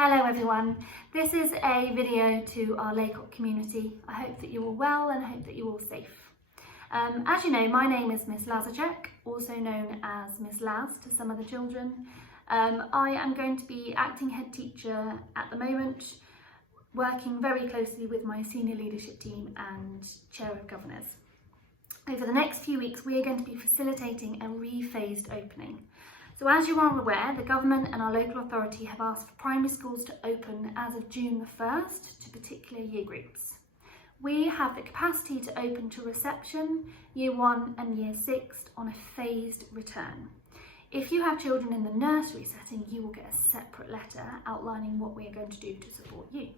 Hello everyone, this is a video to our Laycock community. I hope that you're all well and I hope that you're all safe. As you know, my name is Miss Lazarchek, also known as Miss Laz to some of the children. I am going to be acting head teacher at the moment, working very closely with my senior leadership team and chair of governors. Over the next few weeks, we are going to be facilitating a rephased opening. So as you are aware, the government and our local authority have asked for primary schools to open as of June the 1st to particular year groups. We have the capacity to open to reception, year 1 and year 6 on a phased return. If you have children in the nursery setting, you will get a separate letter outlining what we are going to do to support you.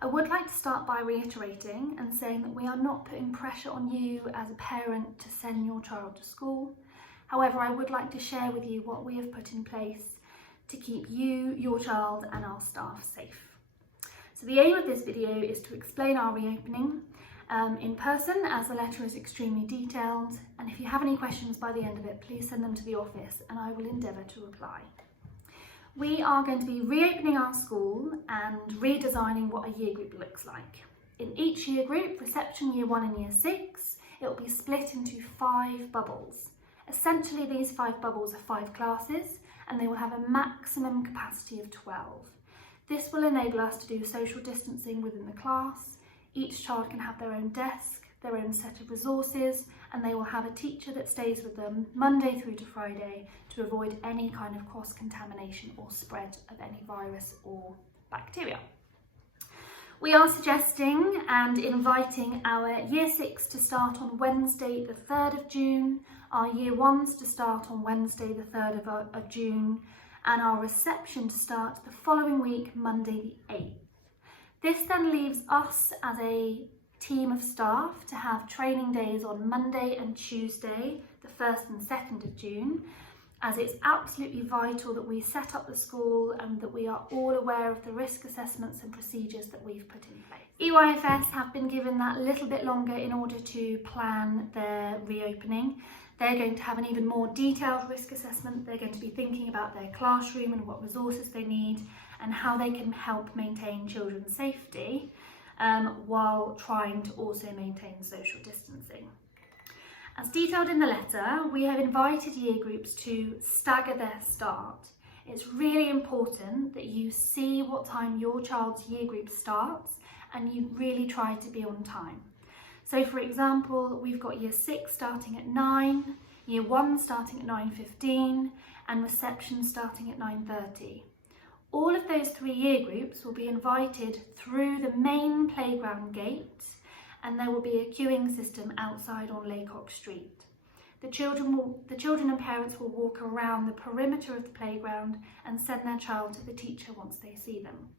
I would like to start by reiterating and saying that we are not putting pressure on you as a parent to send your child to school. However, I would like to share with you what we have put in place to keep you, your child and our staff safe. So the aim of this video is to explain our reopening in person, as the letter is extremely detailed, and if you have any questions by the end of it, please send them to the office and I will endeavour to reply. We are going to be reopening our school and redesigning what a year group looks like. In each year group, reception year 1 and year 6, it will be split into 5 bubbles. Essentially, these 5 bubbles are 5 classes and they will have a maximum capacity of 12. This will enable us to do social distancing within the class. Each child can have their own desk, their own set of resources, and they will have a teacher that stays with them Monday through to Friday to avoid any kind of cross-contamination or spread of any virus or bacteria. We are suggesting and inviting our year 6 to start on Wednesday the 3rd of June, our year 1s to start on Wednesday the 3rd of June, and our reception to start the following week, Monday the 8th. This then leaves us as a team of staff to have training days on Monday and Tuesday, the 1st and 2nd of June, as it's absolutely vital that we set up the school and that we are all aware of the risk assessments and procedures that we've put in place. EYFS have been given that little bit longer in order to plan their reopening. They're going to have an even more detailed risk assessment. They're going to be thinking about their classroom and what resources they need and how they can help maintain children's safety while trying to also maintain social distancing. As detailed in the letter, we have invited year groups to stagger their start. It's really important that you see what time your child's year group starts and you really try to be on time. So for example, we've got year 6 starting at 9, year 1 starting at 9:15 and reception starting at 9:30. All of those 3 year groups will be invited through the main playground gate and there will be a queuing system outside on Laycock Street. The children and parents will walk around the perimeter of the playground and send their child to the teacher once they see them.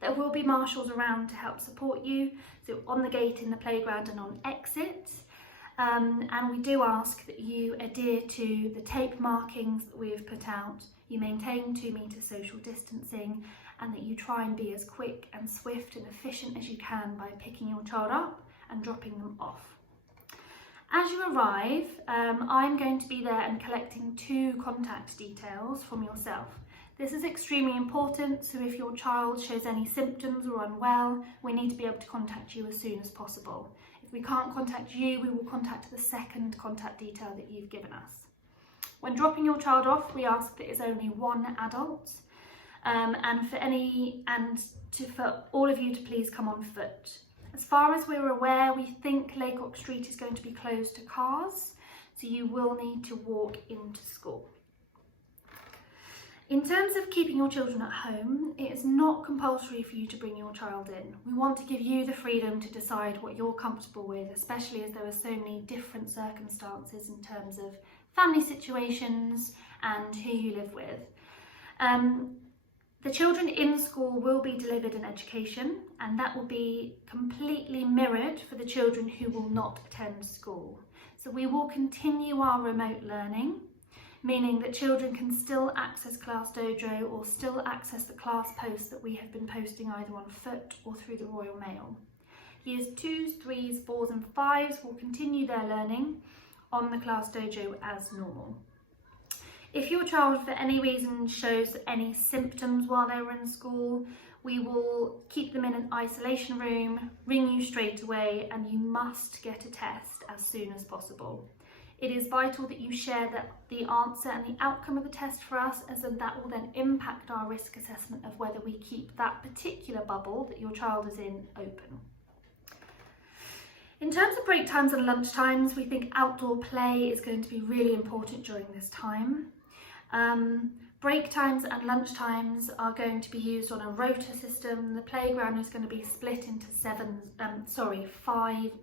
There will be marshals around to help support you, so on the gate, in the playground and on exit. And we do ask that you adhere to the tape markings that we have put out, you maintain 2 metre social distancing, and that you try and be as quick and swift and efficient as you can by picking your child up and dropping them off. As you arrive, I'm going to be there and collecting 2 contact details from yourself. This is extremely important, so if your child shows any symptoms or unwell, we need to be able to contact you as soon as possible. If we can't contact you, we will contact the second contact detail that you've given us. When dropping your child off, we ask that it's only 1 adult, and for all of you to please come on foot. As far as we're aware, we think Laycock Street is going to be closed to cars, so you will need to walk into school. In terms of keeping your children at home, it is not compulsory for you to bring your child in. We want to give you the freedom to decide what you're comfortable with, especially as there are so many different circumstances in terms of family situations and who you live with. The children in school will be delivered an education, and that will be completely mirrored for the children who will not attend school. So we will continue our remote learning, meaning that children can still access Class Dojo or still access the class posts that we have been posting either on foot or through the Royal Mail. Years 2s, 3s, 4s and 5s will continue their learning on the Class Dojo as normal. If your child for any reason shows any symptoms while they were in school, we will keep them in an isolation room, ring you straight away, and you must get a test as soon as possible. It is vital that you share the answer and the outcome of the test for us, as that will then impact our risk assessment of whether we keep that particular bubble that your child is in open. In terms of break times and lunch times, we think outdoor play is going to be really important during this time. Break times and lunch times are going to be used on a rota system. The playground is going to be split into 5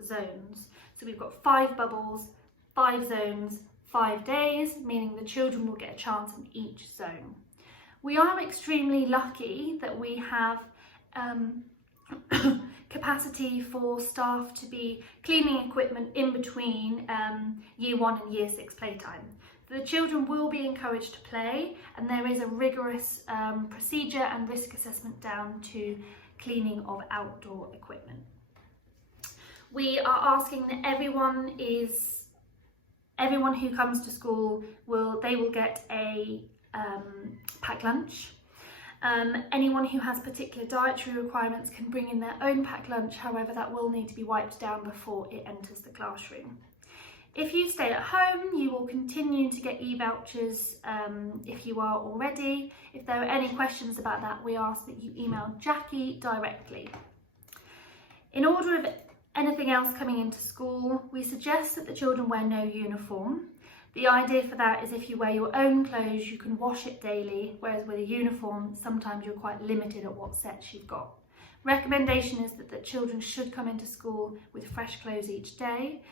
zones. So we've got 5 bubbles, 5 zones, 5 days, meaning the children will get a chance in each zone. We are extremely lucky that we have capacity for staff to be cleaning equipment in between year 1 and year 6 playtime. The children will be encouraged to play, and there is a rigorous procedure and risk assessment down to cleaning of outdoor equipment. We are asking that everyone who comes to school will get a packed lunch. Anyone who has particular dietary requirements can bring in their own packed lunch, however that will need to be wiped down before it enters the classroom. If you stay at home, you will continue to get e-vouchers if you are already. If there are any questions about that, we ask that you email Jackie directly. In order of anything else coming into school, we suggest that the children wear no uniform. The idea for that is if you wear your own clothes, you can wash it daily, whereas with a uniform, sometimes you're quite limited at what sets you've got. Recommendation is that the children should come into school with fresh clothes each day,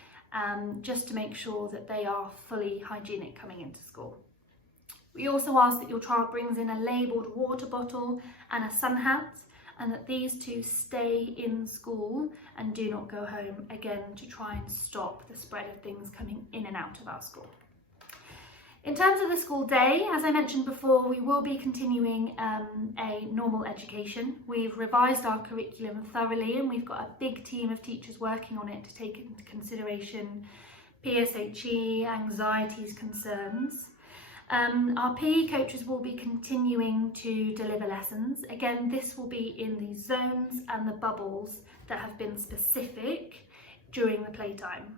just to make sure that they are fully hygienic coming into school. We also ask that your child brings in a labelled water bottle and a sun hat, and that these two stay in school and do not go home, again to try and stop the spread of things coming in and out of our school. In terms of the school day, as I mentioned before, we will be continuing a normal education. We've revised our curriculum thoroughly, and we've got a big team of teachers working on it to take into consideration PSHE, anxieties, concerns. Our PE coaches will be continuing to deliver lessons. Again, this will be in the zones and the bubbles that have been specific during the playtime.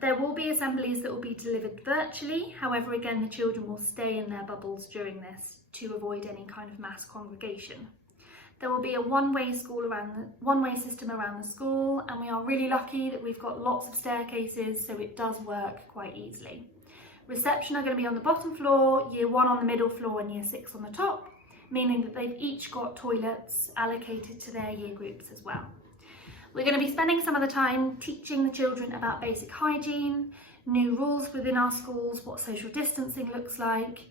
There will be assemblies that will be delivered virtually. However, again, the children will stay in their bubbles during this to avoid any kind of mass congregation. There will be a one-way system around the school, and we are really lucky that we've got lots of staircases, so it does work quite easily. Reception are going to be on the bottom floor, year 1 on the middle floor and year 6 on the top, meaning that they've each got toilets allocated to their year groups as well. We're going to be spending some of the time teaching the children about basic hygiene, new rules within our schools, what social distancing looks like,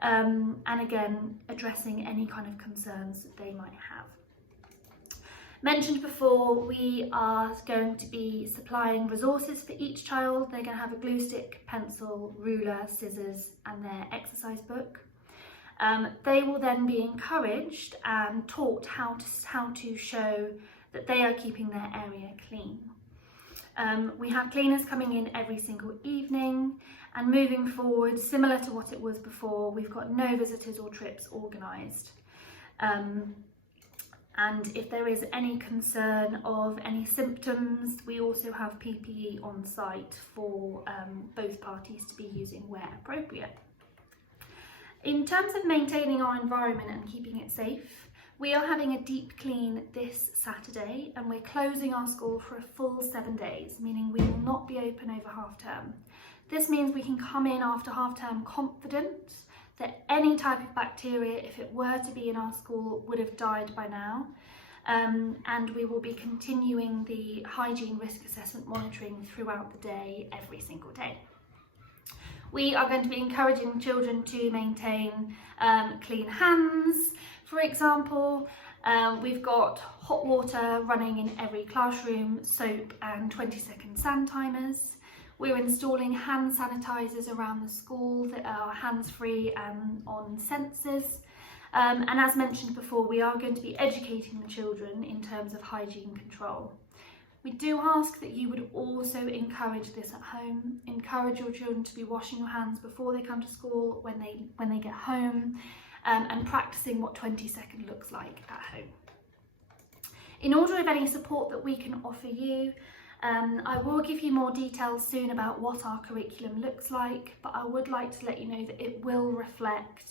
and again, addressing any kind of concerns that they might have. Mentioned before, we are going to be supplying resources for each child. They're going to have a glue stick, pencil, ruler, scissors, and their exercise book. They will then be encouraged and taught how to show that they are keeping their area clean. We have cleaners coming in every single evening, and moving forward, similar to what it was before, we've got no visitors or trips organised. And if there is any concern of any symptoms, we also have PPE on site for both parties to be using where appropriate. In terms of maintaining our environment and keeping it safe, we are having a deep clean this Saturday, and we're closing our school for a full 7 days, meaning we will not be open over half term. This means we can come in after half term confident that any type of bacteria, if it were to be in our school, would have died by now. And we will be continuing the hygiene risk assessment monitoring throughout the day, every single day. We are going to be encouraging children to maintain clean hands. For example, we've got hot water running in every classroom, soap and 20-second sand timers. We're installing hand sanitisers around the school that are hands-free and on sensors. And as mentioned before, we are going to be educating the children in terms of hygiene control. We do ask that you would also encourage this at home. Encourage your children to be washing your hands before they come to school, when they get home, and practicing what 20-second looks like at home. In order of any support that we can offer you, I will give you more details soon about what our curriculum looks like, but I would like to let you know that it will reflect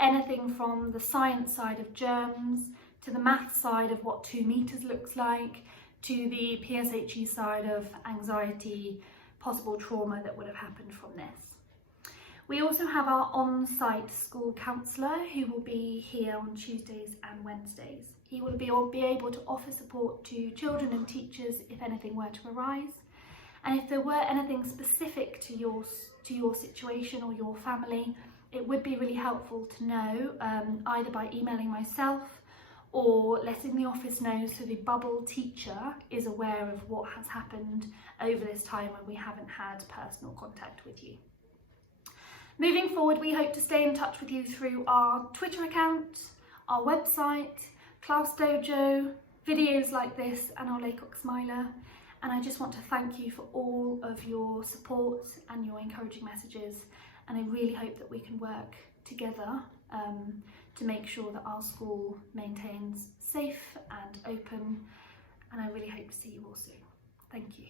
anything from the science side of germs, to the math side of what 2 meters looks like, to the PSHE side of anxiety, possible trauma that would have happened from this. We also have our on-site school counsellor who will be here on Tuesdays and Wednesdays. He will be able to offer support to children and teachers if anything were to arise. And if there were anything specific to your situation or your family, it would be really helpful to know, either by emailing myself or letting the office know so the bubble teacher is aware of what has happened over this time when we haven't had personal contact with you. Moving forward, we hope to stay in touch with you through our Twitter account, our website, Class Dojo, videos like this, and our Laycock Smiler. And I just want to thank you for all of your support and your encouraging messages. And I really hope that we can work together to make sure that our school maintains safe and open. And I really hope to see you all soon. Thank you.